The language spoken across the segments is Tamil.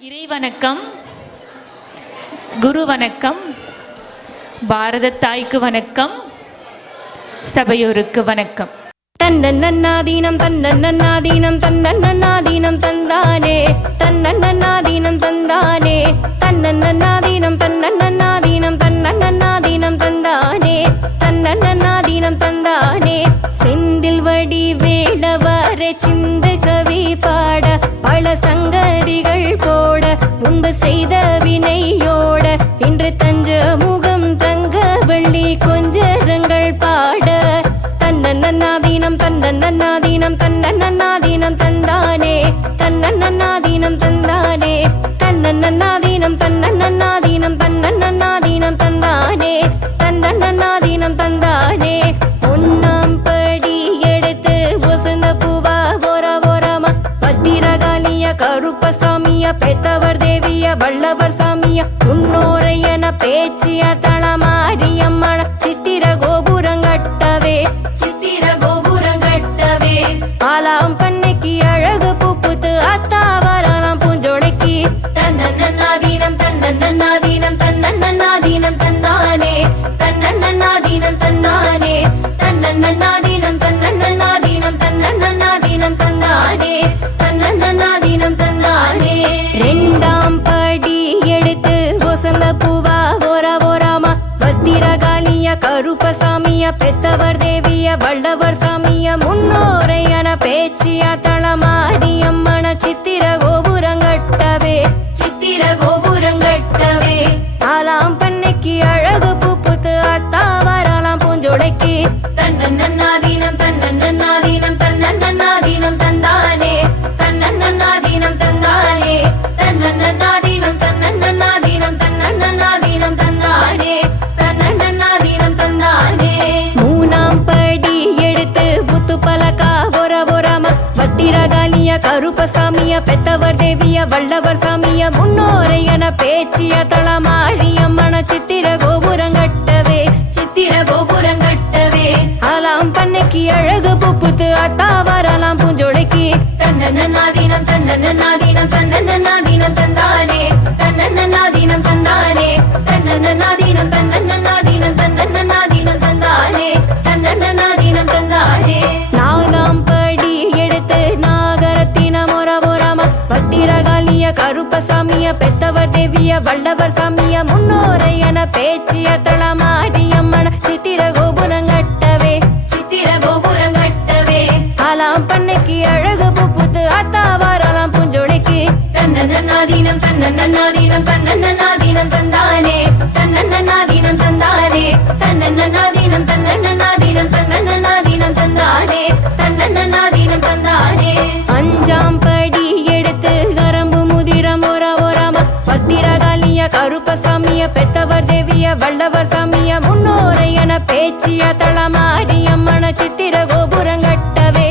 இறை வணக்கம், குரு வணக்கம், பாரத தாய்க்கு வணக்கம், சபையோருக்கு வணக்கம். தன்னன்னாதீனம் தன்னன்னாதீனம் தன்னன்னாதீனம் தந்தானே தன்னன்னாதீனம் தந்தானே தன்னன்னாதீனம் தன்னன்னாதீனம் தன்னன்னாதீனம் தந்தானே தன்னன்னாதீனம் தந்தானே செந்தில் வடி வேடவரை சிந்து கவி பாட பல சங்கதிகள் போட முன்பு செய்த வினையோட இன்று தஞ்ச முகம் தங்க வெள்ளி கொஞ்சரங்கள் பாட தன்னன்னாதீனம் தன்னன்னாதீனம் தன்னன்னாதீனம் தந்தானே தன்னன்னாதீனம் தந்தானே தன்னன்னாதீனம் தன்னன்னாதீனம் தன்னன்னாதீனம் தந்தானே தன்னன்னாதீனம் தந்தானே ஒன்னாம் படி எடுத்து வசந்த பூவா ஓரமா பத்திரகாளிய கருப்பசாமிய பெத்தவர் தேவிய வல்லவர் சாமிய முன்னோரையன பேச்சிய தளமாரியம்மன சித்திர கோபுரங்கட்டவே ஆலாம் பண்ணைக்கு அழகு பூப்புத்து அத்தாவராலாம் பூஞ்சோடைக்கு தன்னன்னாதீனம் தன்னன்னாதீனம் தன்னன்னாதீனம் தந்தானே தன்னன்னாதீனம் தந்தானே தன்னன்னாதீனம் தன்னன்னாதீனம் தன்னன்னாதீனம் தந்தானே தன்னன்னாதீனம் தந்தானே ரெண்டாம் படி எடுத்து வசந்த பூவா ஓரமா பத்திரகாளிய கருப்பசாமிய பெத்தவர் தேவிய வல்லவர் சாமிய முன்னோரையன பேச்சிய தளமாரியம்மன சித்திர கோபுரங்கட்டவே ஆலாம் பண்ணைக்கு அழகு பூப்புத்து அத்தாவராலாம் பூஞ்சோடைக்கு தன்னன்னாதீனம் தன்னன்னாதீனம் தன்னன்னாதீனம் தந்தானே தன்னன்னாதீனம் தந்தானே தன்னன்னாதீனம் தன்னன்னாதீனம் தன்னன்னாதீனம் தந்தானே தன்னன்னாதீனம் தந்தானே மூணாம் படி எடுத்து புத்து பலக்கா ஓரமா பத்திரகாளிய கருப்பசாமிய பெத்தவர் தேவிய வல்லவர் சாமிய முன்னோரையன பேச்சிய தளமாரியம்மன சித்திர கோபுரங்கட்டவே ஆலாம் பண்ணைக்கு அழகு பூப்புத்து அத்தாவராலாம் பூஞ்சோடைக்கு தன்னன்னாதீனம் தன்னன்னாதீனம் தன்னன்னாதீனம் தந்தானே தன்னன்னாதீனம் தந்தானே தன்னன்னாதீனம் தன்னன்னாதீனம் தன்னன்னாதீனம் தந்தானே தன்னன்னாதீனம் தந்தானே நாலாம் படி எடுத்து நாகரத்தினம் ஓரமா பத்திரகாளிய கருப்பசாமிய பெத்தவர் தேவிய வல்லவர் சாமிய முன்னோரையன பேச்சிய தளமாரியம்மன சித்திர கோபுரங்கட்டவே ஆலாம் பண்ணைக்கு அழகு பூப்புத்து அத்தாவராலாம் பூஞ்சோடைக்கு தன்னன்னாதீனம் தன்னன்னாதீனம் தன்னன்னாதீனம் தந்தானே தன்னன்னாதீனம் தந்தானே தன்னன்னாதீனம் தன்னன்னாதீனம் தன்னன்னாதீனம் தந்தானே தன்னன்னாதீனம் தந்தானே அஞ்சாம் படி எடுத்து கரம்பு முதிரம் ஓரமா பத்திரகாளிய கருப்பசாமிய பெத்தவர் தேவிய வல்லவர் சாமிய முன்னோரையன பேச்சிய தளமாரியம்மன சித்திர கோபுரங்கட்டவே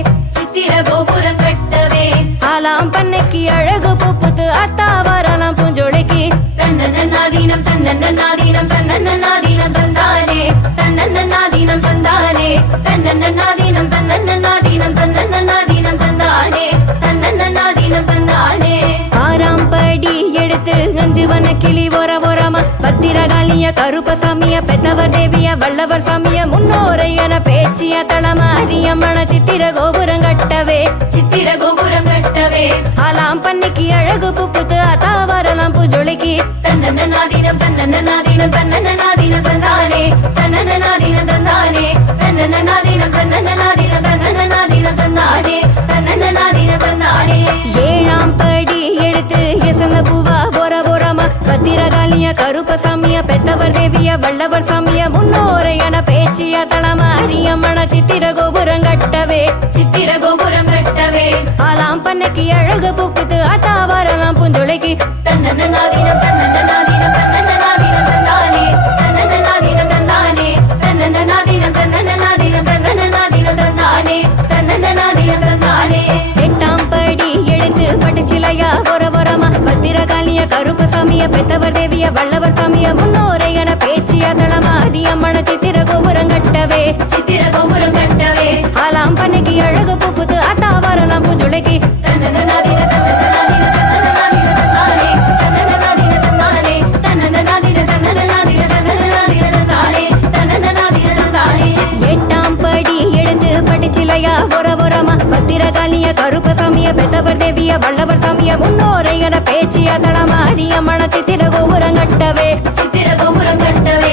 ஆலாம் பண்ணைக்கு அழகு பூப்புத்து அத்தாவராலாம் பூஞ்சோடைக்கு தன்னன்னாதீனம் தன்னன்னாதீனம் தன்னன்னாதீனம் தந்தானே தன்னன்னாதீனம் தந்தானே தன்னன்னாதீனம் தன்னன்னாதீனம் தன்னன்னாதீனம் தந்தானே தன்னன்னாதீனம் தந்தானே ஆறாம் படி எடுத்து அஞ்சு வன கிளி ஓரமா பத்திரகாளிய கருப்பசாமிய பெத்தவர் தேவிய வல்லவர் சாமிய முன்னோரையன பேச்சிய தளமாரியம்மன சித்திர கோபுரங்கட்டவே ஆலாம் பண்ணைக்கு அழகு பூப்புத்து அத்தாவராலாம் பூஞ்சோலைக்கு தன்னன்னாதீனம் தன்னன்னாதீனம் தன்னன்னாதீனம் தந்தானே தன்னன்னாதீனம் தந்தானே தன்னன்னாதீனம் தன்னன்னாதீனம் தன்னன்னாதீனம் தந்தானே தன்னன்னாதீனம் தந்தானே ஏழாம் படி எடுத்து எசந்த பூவா ஓரமா பத்திரகாளிய கருப்பசாமிய பெத்தவர் தேவிய வல்லவர் சாமிய முன்னோரையன பேச்சிய தளமாரியம்மன சித்திர கோபுரங்கட்டவே ஆலாம் பண்ணைக்கு அழகு பூப்புத்து அத்தாவராலாம் பூஞ்சோலைக்கு தன்னன்னாதீனம் தன்னன்னாதீனம் தன்னன்னாதீனம் தந்தானே தன்னன்னாதீனம் தந்தானே தன்னன்னாதீனம் தன்னன்னாதீனம் தன்னன்னாதீனம் தந்தானே தன்னன்னாதீனம் தந்தானே எட்டாம் படி எடுத்து பட்டுச்சிலையா ஓரமா பத்திரகாளிய கருப்பசாமிய பெத்தவர் தேவிய வல்லவர் சாமிய முன்னோரையன பேச்சிய தளமாரியம்மன சித்திர கோபுரங்கட்டவே ஆலாம் பண்ணைக்கு அழகு பூப்புத்து அத்தாவராலாம் பூஞ்சோலைக்கு தன்னன்னாதீனம் தன்னன்னாதீனம் தன்னன்னாதீனம் தந்தானே பிள்ளையா ஒரமா பத்திரகாளிய கருப்பசாமிய பெத்தவர் தேவிய வல்லவர் சாமிய முன்னோரையட பேச்சிய தளமாரிய மன சித்திர கோபுரம் கட்டவே சித்திர கோபுரம் கட்டவே